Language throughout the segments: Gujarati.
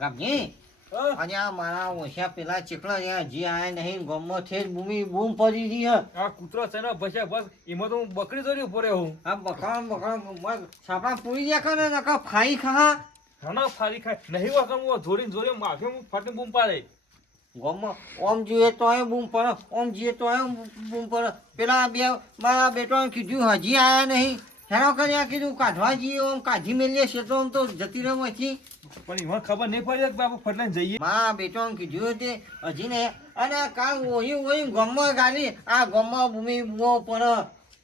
ગામજી અને આ મારા ઓછા પેલા ચીકણા હજી આયા નહીં ગામમાં છે ભૂમિ બૂમ પડી રહી હે આ કૂતરો છે ને બસ એમાં તો હું બકરી દોરી ઉપર હું આ બકરા સાપડા પૂરી ગયા કરે નકા ફાઈ ખા ઘણા ફારી ખાય નહીં વખત હું જોરી માફે હું ફાટી બૂમ પાડે ગામમાં ઓમ જોઈએ તો એ બૂમ પડે ઓમ જોઈએ તો એ બૂમ પડે પેલા બે મારા બેટોને કીધું હજી આયા નહીં હેરો કર્યા કીધું કાઢવા જઈએ ઓમ કાઢી મેલીએ છે આમ તો જતી રહે માંથી પણ એમાં ખબર નહીં પડી કે બાપુ ફટલાઈને જઈએ મારા બેટોને કીધું તે હજી ને અને કાલ ઓહી ગામમાં ગાલી આ ગામમાં ભૂમિ બૂમો પડે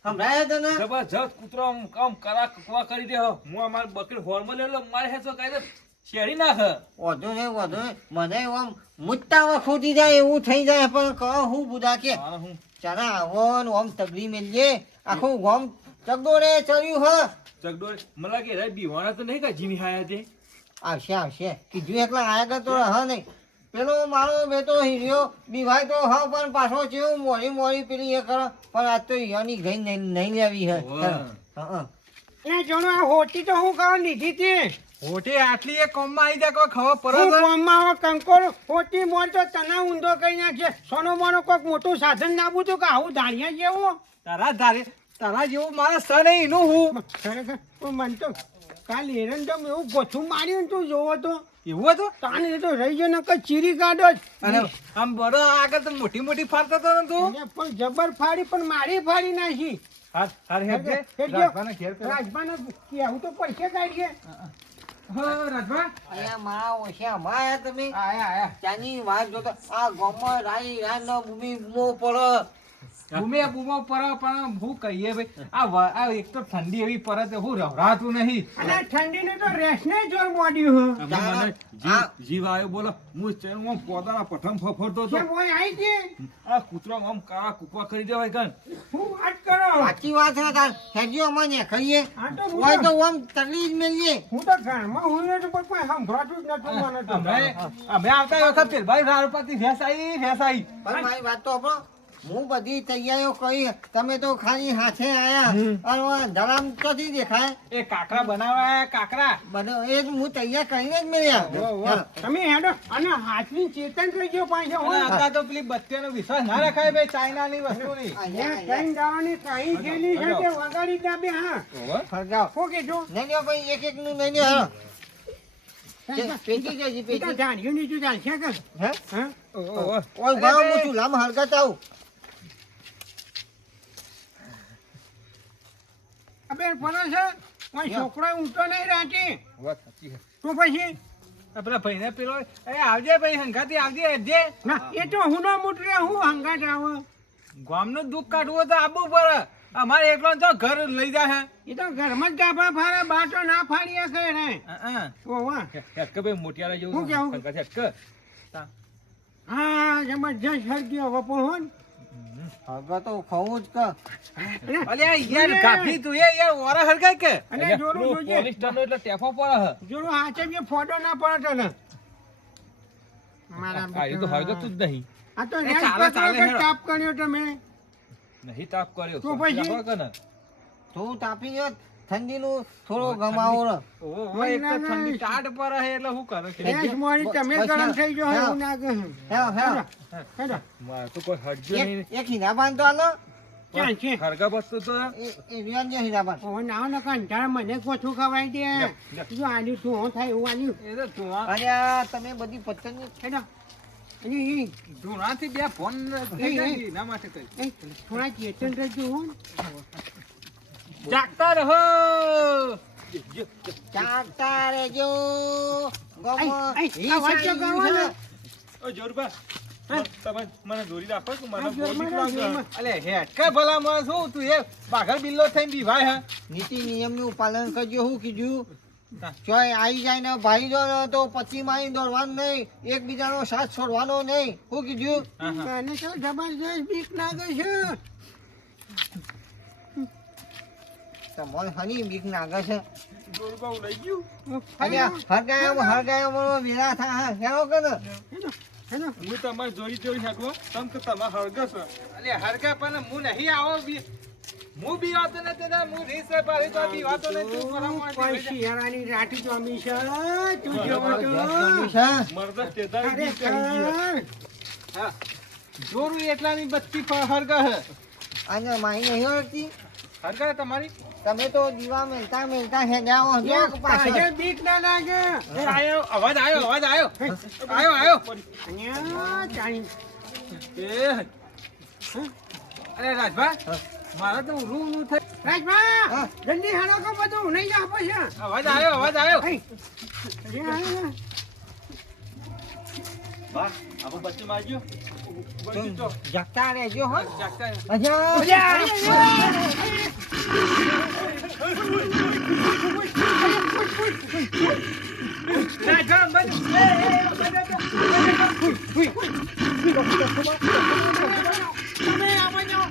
સંભળાય તને જબરજસ્ત કૂતરો આમ કરા કકવા કરી દે હું અમારી બકરી હોલમાં લેલો મારે હે તો કાયદે શેરી નાખે વધુ નહીં મને આમ મુત્તાવા ખોટી જાય એવું થઈ જાય પણ કહો હું બુધા કે ચાના આવો ને આમ તગડી મેલજે આખું ગામ ચગડોળે ચડ્યું હ ચગડોળ મને લાગે રે બીવાણા તો નહીં કા જીની હાયા તે આવશે કીધું એકલા આયા તો હ નહીં પેલો મારો બેટો હીર્યો બીવાય તો હા પણ પાછો છે મોડી પેલી એ કરે પણ આજ તો હિયાની ગઈ નહીં લેવી હે એ જોણો આ હોટી તો હું કરવા લીધી હતી હોટે આટલી એક કોમમાં આવી જાય કોઈ ખબર પડે હું ગામમાં આવો કંકોડ હોટી મોર તો તને ઊંધો કરી નાખે સોનો મોનો કોઈક મોટું સાધન નાખું તો કે આવું ધાણિયા જેવું તારા જેવું મારા સર એનું હું ખરેખર મન તો કાલ એરંડમ એવું ગોથું માર્યું તું જોવો તો એવું હતું તાને તો રહી ગયો નકર ચીરી કાઢો જ અને આમ બરો આગળ તો મોટી ફાડતો હતો ને તું એને પણ જબર ફાડી પણ મારી ફાડી નાખી રાજભાને કેવું તો પૈસે કાઢીએ અહીંયા મારા ઓછા માયા તમે ત્યાંની વાત જોતો આ ગામમાં રાઈ નો ભૂમિ બૂમો પડે બૂમો પર પણ હું કહીએ ભાઈ આ એક તો ઠંડી એવી પરત હું રવરાતું નહીં અને ઠંડીને તો રેસને જોર મોડ્યું જીવ આવ્યો બોલો હું પોતાના પઠમ ફફરતો હતો છે ઓય આઈ છે આ કૂતરો આમ કાળા કૂકવા કરી દેવાય કન હું વાત કરો સાચી વાત છે તાર હેજો અમાને કહીએ આ તો હોય તો આમ તકલીફ મેલીએ હું તો ઘરમાં હું તો કોઈ સંભળાતું જ નતું મને તો અમે આવતા વખત પેલભાઈ રારપાતી ભેસાઈ પણ મારી વાત તો આપણો હું બધી તૈયારીઓ કરી તમે તો ખાલી હાથે આયા અને ધરામ ક્યાંથી દેખાય એ કાકરા બનાવાયા કાકરા એ હું તૈયાર કરીને જ મળ્યા તમે હેડો અને હાથની ચેતન થઈ ગયો પાછો आता તો પેલી બત્તીનો વિશ્વાસ ના રખાય ભાઈ ચાઇનાની વસ્તુની કઈ દાવાની કઈ થેલી છે કે વગાડી દાબે હા ફરગાવ કો કે જો નહીં લ્યો ભાઈ એક નું નહીં લ્યો પેટી જજી તો પેટી જાણ્યું ની તું ચાલશે કે હે હા ઓય ભાવ હું છું લામ હરગત આવું અબે પણ છે કોઈ છોકરો ઊંટો નહીં રાતી વાત સાચી છે તો પછી પેલા ભાઈને પેલો એ આવજે ભાઈ હંગાથી આવજે ના એ તો હું નો મુટરે હું હંગાટ આવો ગામનું દુઃખ કાઢવું તો આબુ પડે અમારે એકલો તો ઘર લઈ જાય એ તો ઘરમાં જ ગાભા ફારે બાટો ના ફાડીએ કે રે ઓ વાહ હેક ભાઈ મોટિયારા જેવું હું કેવું? હેક હા જબરજસ્ત હરગ્યો વપો હોન હરગત તો ખાવું જ કે અલ્યા યાર કાફી તું એ યાર ઓરા હરગાય કે અને જોરું જોજે પોલીસ સ્ટેશન એટલે ટેફો પડે જોરું હાચે જે ફોટો ના પડે તને મારા આ એ તો હવે તો તું જ નહીં આ તો એ રેસ ચાલે, પકડો ચાલે, કે હેડો. તાપ કર્યો તમે નહીં તાપ કર્યો તો પછી? રાખો કે ને? તું તાપી ગયો ઠંડીનું થોડો ગમાવો રે ઓહો, એક તો ઠંડી ટાઢ પડે છે એટલે શું કરે છે? રેસ મોરી તમે ગરમ થઈ ગયો હેડો. એવું ના કહે હેલો હેલો હેડો મારે તો કોઈ હટજો નહીં એક હિનાબાન તો આલો ક્યાં છે ખરગા બસતું તો એ રિયાન જે હિનાબાન ઓ ના ના કંટાળ મને કોઠું ખવાઈ દે જો આની તું હું થાય એવું આની એ તો તું આ અને આ તમે બધી પતંગ હેડો અને એ ધૂણાથી બે ફોન થઈ જાય એના માટે કરી એ થોડા ચેતન રહેજો હું જાગતા રહો ચાકતા રેજો ગમો આ વાત તો કરવાનો. ઓ જોરબા તમે મને દોરી રાખો કે મને આ જોરમાં બોલી જોરમાં. લાગો અલે હેટ કે ભલા માં શું તું એ બાગર બિલ્લો થઈને બીવાય હે નીતિ નિયમનું પાલન કરજો હું કીધું ચોય આવી જાય ને ભાઈ જો ને તો પછી મારી દોડવાનું નહીં એકબીજાનો સાથ છોડવાનો નહીં હું કીધું મને તો જબરજસ્ત બીક લાગે છે તમારે હની બીક નાગે છે જોરબા લઈ ગયું અને હરગાયો વેરા થા હેરો કે ને હેડો હું તમારી જોડી જોડી શકું તમ કે તમે હળગસ અલે હળગા પણ હું નહીં આવો બી હું બીવાતો નથી ને હું રીસે પાડી તો બીવાતો નથી તું કોઈ પરામણ શિયાળાની રાઠી જોમી છે તું જેવો તો મરદ તેદારી ખરેખર. હા જોરું એટલાની બત્તી હરગા હે આને માહી નહીં હોતી હરગા તમારી તમે તો દીવા મેલતા હેડ્યા હો જો પાછળ બીક ના લાગે. આયો અવાજ આયો અહીંયા ચાલી. એ અરે રાજભા મારે તો ઊંઘ થઈ રાજભા, હા. જલ્દી હાલો કો બધું નહીં જા પછી. અવાજ આયો હઈ. હજી આવ્યો. બા આપો બચ્ચી મારજો જગતા રહેજો હો જાગતા અજા રાજભા બંધ તમે આવો જાઓ.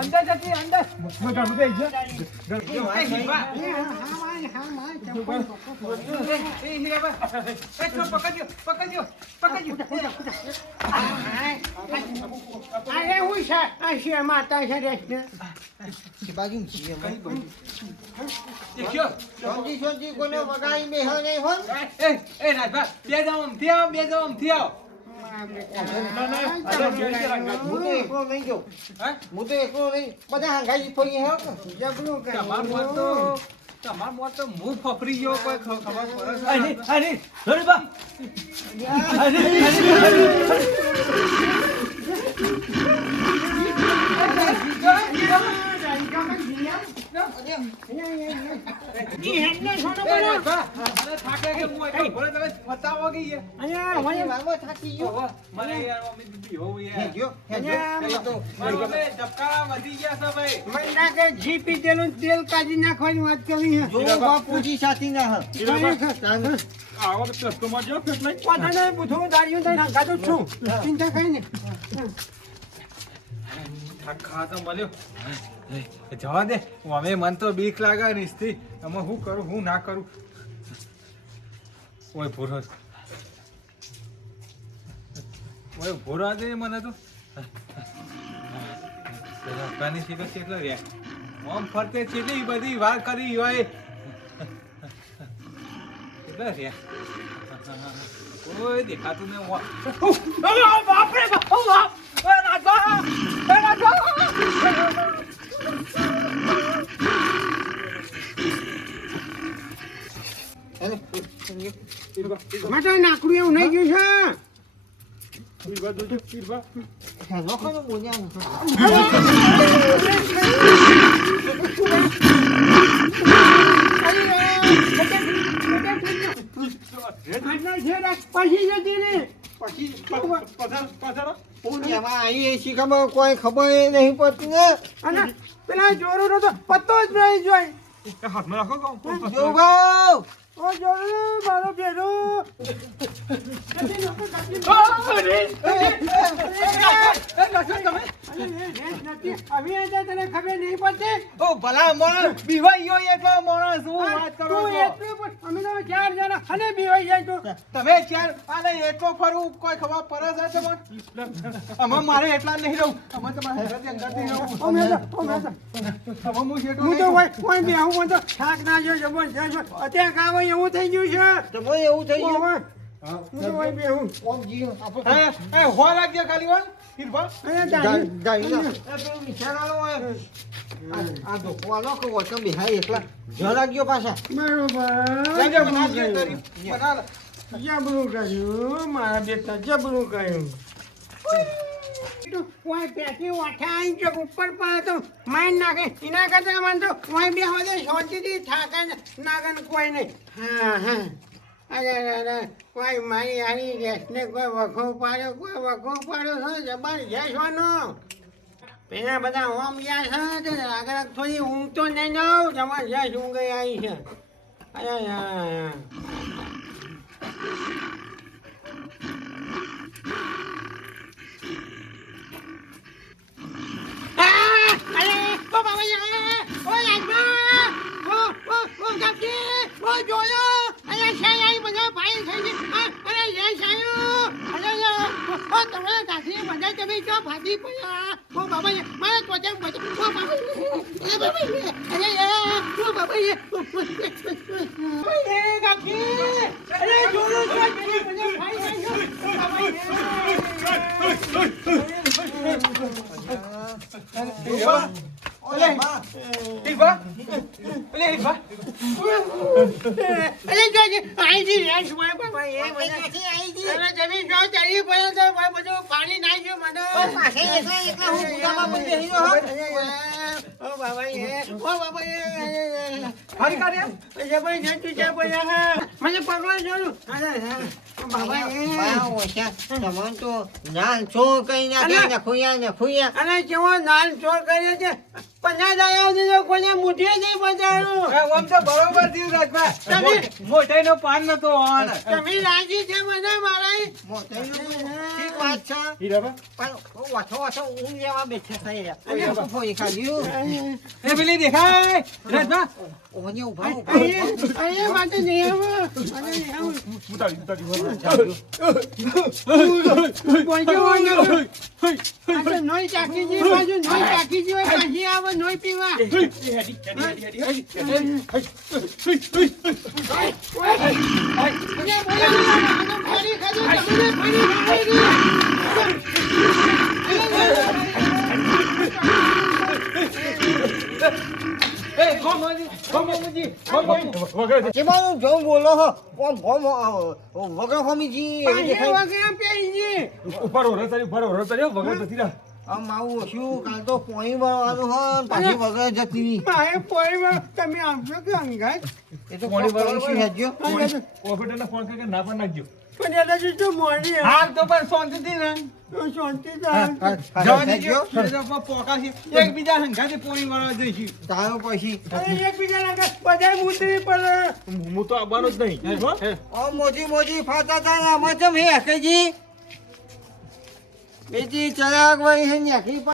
અંદર જતી અંદર પકડ્યો અરે હું છે આ છે માતા છે રેસને. બાજુ છીએ દેખ્યો સોજી કોને વગાઈ બેહો નહીં હો એ રાજભા બે જાઓ આમથી આવો હું તો એકલો નહીં જો હા હું તો એકલો નહીં બધા હંગાઈ ફરી હે જબરું તમાર મોત તો હું ફફરી ગયો કોઈ ખબર થાકે કે હું એકલો ભરે તમે ફસાવો કે થાકી ગયો મને યાર મમ્મી દીદી હોવું યાર હેજો હેજો મારો બે ધબકારા વધી ગયા છે ભાઈ મહિના કે ઘી પીધેલું તેલ કાઢી નાખવાની વાત કરી છે. જો બાપુજી સાથી ના હ ખરેખર. આવો તો કસ્ટમર જો કેટલા પોતાને બુધું દાળિયું તો નાખાતું જ છું. ચિંતા કઈ નહીં. ખાતો મળ્યો જવા દે અમે મન તો બીક લાગે નિસ્તી અમે હું કરું હું ના કરું ઓય ભૂરો દે મને તો પેલાની શીખર કેટલો રહ્યા આમ ફરતે કેટલી બધી વાર કરી હોય કેટલા રહ્યા કોઈ દેખાતું નહીં બાપરે માટે નાકડું એવું નહીં ગયું છે. હેલો ખરો બોલ્યા પછી જતી ને પછી એમાં કોઈ ખબર નહીં પડતી ને અને પેલા જોરો તો પત્તો જ નહીં જોઈ. હાથમાં રાખો જો ભાવ ઓ જોરો મારો બેરો તને ખબર નહીં પડતી. ઓ ભલા માણસ બીવાઈ ગયો એટલો માણસ હું વાત કરો તું છો એટલું પણ અમે તો 4 જણા અને બીવાઈ જાય તું. તમે ચાર આને એટલો ફરવું કોઈ ખબર પડે છે તમને અમે મારે એટલા નહીં રહું અમે તમારે હેરાન અંગત નહીં રહું ઓ મેં તો હવે હું શેઠો હું તો કોઈ બી આવું તો થાક ના જો જબરજસ્ત અત્યારે કામ એવું થઈ ગયું છે. તો ભાઈ એવું થઈ ગયું હું તો કોઈ બી આવું. ઓમ જીઓ આપણે એ હો લાગ્યો ખાલી વન હિરભા આ ધોકવાનો કે વચન બિહાય એકલા જરા ગયો પાછા જબરું કર્યું મારા બેટા જબરું કર્યું. પેટી વાઠા આવી ગયો ઉપર પડે તો માઇન નાખે એના કરતા મને તો વાય બે હવે શાંતિથી થાકે નાગન કોઈ નહીં. હા હા અરે કોઈ મારી હારી રેસને કોઈ વખો પાડ્યો છે જબરજસ્તનો. પેલા બધા હોમ ગયા છે આગળ થોડી ઊંઘ તો નહીં જાઉં જબરજસ્ત ઊંઘ આવી છે. અરે ઓ બાબા ઓ લાગવા ઓ જોયો ચાકી પડ્યા ઓ બાબા મારા ત્વચા બચા ઓ બાબા એ બાબા અરે ઓ બાબા એ કાકી અરે જોડો ચાકી મને ભાઈ ઓલે ઈવા ઓલે ઈવા અરે જોજે આઈજી રેસ માં બાબા એ મને અરે જમીન જો ચાલી પડે તો બધું પાણી નાખ્યું મને પાસે એકલા હું ગુદામાં બંધ બેહી રહ્યો ઓ બાબા એ હારી કાર્ય જબઈ જતું છે પડ્યા મને પગલા જોયું બાબા એ ઓછા તમન તો નાન છો કઈ ના ખુયા અને કેવો નાન ચોર કર્યો છે 50 દાયા દીધો કોને મુઠીએ નહીં બજાડું ઓમ તો બરોબર થયું રાજભા મોટાઈનો પાન નતો ઓન તમે રાજી છે મને મારા ઠીક વાત છે હીરાબા પણ વાછો ઊંઘ લેવા બેઠે થઈ રહ્યા ફોઈ ખાધ્યું એ પેલી દેખાય રાજભા ઓને ઉભા અહીંયા માટે નહીં આવો નોઈ ચાકી જી બાજુ નોઈ ચાકી જી પાછી આવે નોઈ પીવા કેવાનું જો બોલો હો કોમ વગર હોમીજી આમ આવું શું કાલ તો પોણી બળવાનું હો પાછી વગર જતી રહી. તમે આવશો કે અંગાત એ તો પોણી બળવાનું શું હેજ્યો ફોન કરી ના પણ નાખજો પણ દાદાજી તો મોડી હાલ તો પણ શાંતિથી ને શાંતિ જવા દેજો પોકા છે એકબીજા સંઘાથી પોણી વાળવા જઈશું તારો પછી એકબીજા લાગે બધા મૂતરી પડે હું તો આવવાનો જ નહીં ઓ મોજી ફાતા તા આમાં ચમ હે હકેજી બેટી ચરાગ વઈ હે નેખી